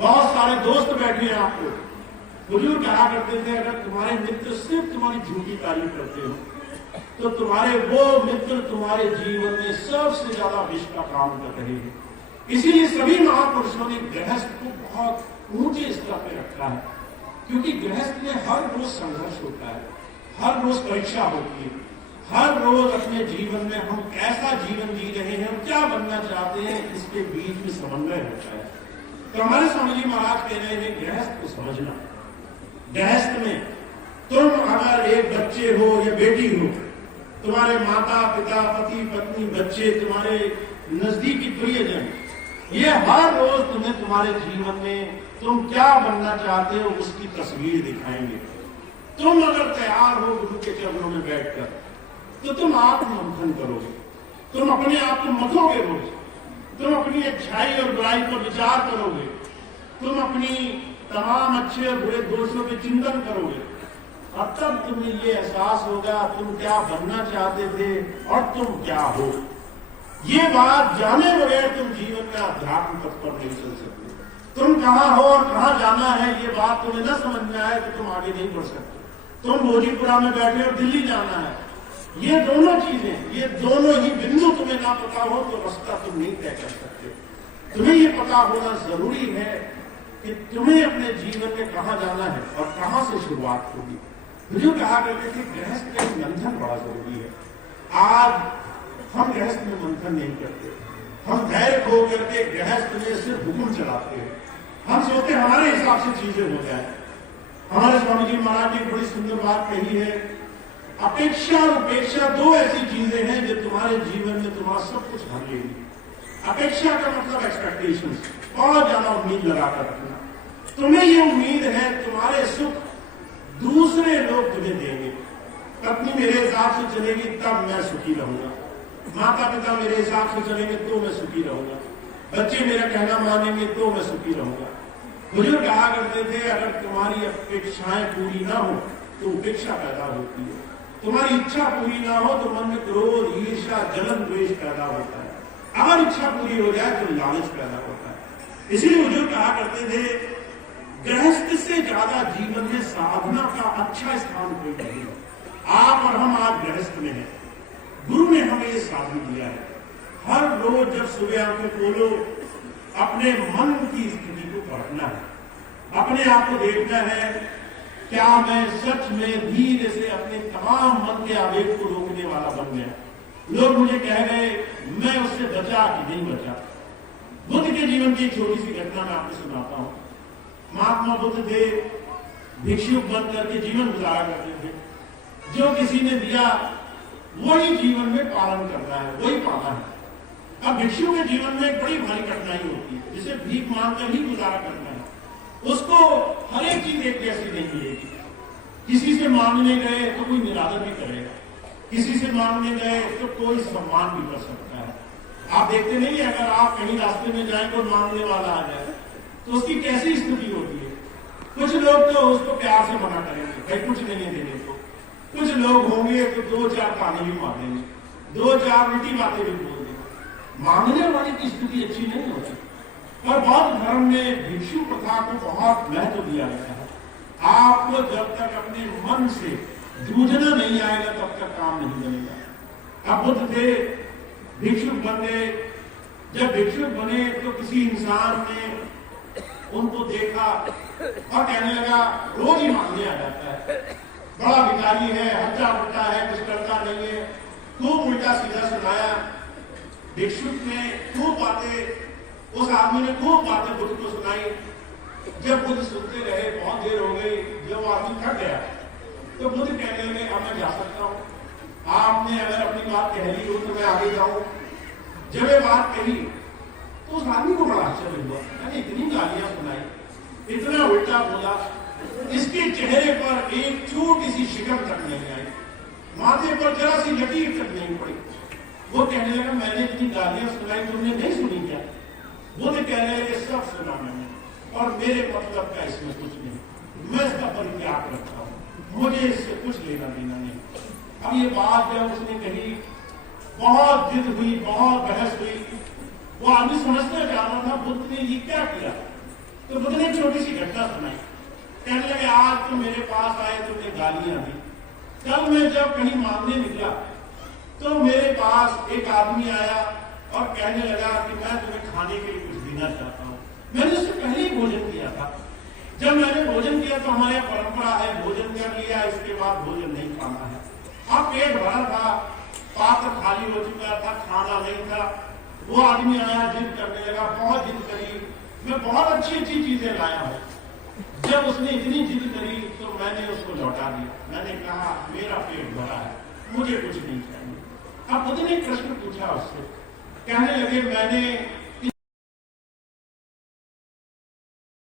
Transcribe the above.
बहुत सारे दोस्त बैठे हैं आपको। बुजुर्ग कहा करते थे अगर तुम्हारे मित्र सिर्फ तुम्हारी झूठी तारीफ करते हो तो तुम्हारे वो मित्र तुम्हारे जीवन में सबसे ज्यादा विष का काम कर रहे हैं। इसीलिए सभी महापुरुषों ने गृहस्थ को बहुत ऊंचे स्तर पर रखा है, क्योंकि गृहस्थ में हर रोज संघर्ष होता है, हर रोज परीक्षा होती है, हर रोज अपने जीवन में हम कैसा जीवन जी रहे हैं और क्या बनना चाहते हैं इसके बीच में समन्वय होता है। तो हमारे स्वामी जी महाराज कह रहे हैं गृहस्थ को समझना। गृहस्थ में तुम अगर एक बच्चे हो या बेटी हो, तुम्हारे माता पिता पति पत्नी बच्चे तुम्हारे नजदीकी प्रियजन, ये हर रोज तुम्हें तुम्हारे जीवन में तुम क्या बनना चाहते हो उसकी तस्वीर दिखाएंगे। तुम अगर तैयार हो गुरु के चरणों में बैठकर तो तुम आत्ममंथन करोगे, तुम अपने आप को मथोगे रोज, तुम अपनी अच्छाई और बुराई पर विचार करोगे, तुम अपनी तमाम अच्छे और बुरे दोषों पे चिंतन करोगे और तब तुम्हें ये एहसास होगा तुम क्या बनना चाहते थे और तुम क्या हो। ये बात जाने बगैर तुम जीवन में अध्यात्म पथ पर नहीं चल सकते। तुम कहाँ हो और कहाँ जाना है ये बात तुम्हें न समझ में आए तो तुम आगे नहीं बढ़ सकते। तुम भोजीपुरा में बैठे और दिल्ली जाना है, ये दोनों चीजें, ये दोनों ही बिंदु तुम्हें ना पता हो तो रास्ता तुम नहीं तय कर सकते। तुम्हें ये पता होना जरूरी है कि तुम्हें अपने जीवन में कहाँ जाना है और कहाँ से शुरुआत होगी। मुझे कहा करते थे गृहस्थ का मंथन बड़ा जरूरी है। आज हम गृहस्थ में मंथन नहीं करते, हम धैर्य खो करके गृहस्थ में सिर्फ हुक्म चलाते हैं। हम सोचते हमारे हिसाब से चीजें हो जाए। हमारे स्वामी जी महाराज ने बड़ी सुंदर बात कही है, अपेक्षा और उपेक्षा दो ऐसी चीजें हैं जो तुम्हारे जीवन में तुम्हारा सब कुछ भर लेगी। अपेक्षा का मतलब एक्सपेक्टेशंस, बहुत ज्यादा उम्मीद लगाकर रखना। तुम्हें ये उम्मीद है तुम्हारे सुख दूसरे लोग तुम्हें देंगे। पत्नी मेरे हिसाब से चलेगी तब मैं सुखी रहूंगा, माता पिता मेरे हिसाब से चलेंगे तो मैं सुखी रहूंगा, बच्चे मेरा कहना मानेंगे तो मैं सुखी रहूंगा। बुजुर्ग कहा करते थे अगर तुम्हारी अपेक्षाएं पूरी ना हो तो उपेक्षा पैदा होती है, तुम्हारी इच्छा पूरी ना हो तो मन में क्रोध ईर्ष्या जलन द्वेष पैदा होता है, अगर इच्छा पूरी हो जाए तो लालच पैदा होता है। इसलिए बुजुर्ग कहा करते थे गृहस्थ से ज्यादा जीवन में साधना का अच्छा स्थान कोई नहीं है। आप और हम आज गृहस्थ में हैं, गुरु ने हमें ये साधन दिया है। हर रोज जब सुबह आंखें खोलो अपने मन की स्थिति को पढ़ना है, अपने आप को देखना है क्या मैं सच में धीरे से अपने तमाम मन के आवेग को रोकने वाला बन गया। लोग मुझे कह गए मैं उससे बचा कि नहीं बचा। बुद्ध के जीवन की एक छोटी सी घटना मैं आपको सुनाता हूं। महात्मा बुद्ध थे, भिक्षुक बन करके जीवन गुजारा करते थे। जो किसी ने दिया वही जीवन में पालन करना है, वही पाना है। अब भिक्षु के जीवन में बड़ी भारी कठिनाई होती है, जिसे भीख मांगकर ही गुजारा करना है। उसको हर एक चीज एक जैसी नहीं मिलेगी। किसी से मांगने गए तो कोई निरादर भी करेगा, किसी से मांगने गए तो कोई सम्मान भी कर सकता है। आप देखते नहीं है अगर आप कहीं रास्ते में जाए तो मांगने वाला आ जाए तो उसकी कैसी स्थिति होती है। कुछ लोग तो उसको प्यार से मना करेंगे, भाई कुछ नहीं देने को। कुछ लोग होंगे तो दो चार ताने भी मारेंगे, दो चार मीठी बातें भी बोल देंगे। मांगने वाले की स्थिति अच्छी नहीं होती। और बौद्ध धर्म में भिक्षु प्रथा को बहुत महत्व दिया गया है। आपको जब तक अपने मन से जूझना नहीं आएगा तब तक काम नहीं बनेगा। अब बुद्ध थे, भिक्षुक बने। जब भिक्षुक बने तो किसी इंसान ने उनको देखा और कहने लगा रोज ही मांगने आ जाता है, बड़ा भिखारी है, हट्टा बुट्टा है, कुछ करता नहीं है। खूब उल्टा सीधा सुनाया। भिक्षुक ने खूब बातें, उस आदमी ने खूब बातें बुद्ध को सुनाई। जब बुद्ध सुनते रहे बहुत देर हो गई, जब वो आदमी थक गया तो बुद्ध कहने लगे अब मैं जा सकता हूँ, आपने अगर अपनी बात कह ली हो तो मैं आगे जाऊं। जब ये बात कही तो उस आदमी को बड़ा आश्चर्य हुआ, मैंने इतनी गालियां सुनाई, इतना उल्टा बोला, इसके चेहरे पर एक छोटी सी शिकन तक नहीं आई, माथे पर जरा सी लकीर तक नहीं पड़ी। वो कहने लगा मैंने इतनी गालियां सुनाई तुमने नहीं सुनी क्या? बुद्ध कहने लगे सब सुना मैंने और मेरे मतलब का इसमें कुछ नहीं, मैं इसका परित्याग करता हूँ, मुझे इससे कुछ लेना देना नहीं। अब ये बात जब उसने कही बहुत जिद हुई, बहुत बहस हुई। वो आदमी समझना चाह रहा था बुद्ध ने ये क्या किया। तो बुद्ध घटना सुनाई। कहने लगे आज तुम मेरे पास आए, तुमने गालियां दी। कल मैं जब कहीं मांगने निकला तो मेरे पास एक आदमी आया और कहने लगा कि मैं तुम्हें खाने के लिए कुछ देना चाहता हूँ। मैंने उससे पहले ही भोजन किया था। जब मैंने भोजन किया तो हमारे यहाँ परंपरा है भोजन कर लिया, इसके बाद भोजन नहीं खाना है। अब पेट भरा था, पात्र खाली हो चुका था, खाना नहीं था। वो आदमी आया, जिद करने लगा, बहुत जिद करी, मैं बहुत अच्छी अच्छी चीजें लाया हूँ। जब उसने इतनी जिद करी तो मैंने उसको लौटा दिया। मैंने कहा मेरा पेट भरा है, मुझे कुछ नहीं चाहिए। अब खुद ने प्रश्न पूछा उससे, कहने लगे मैंने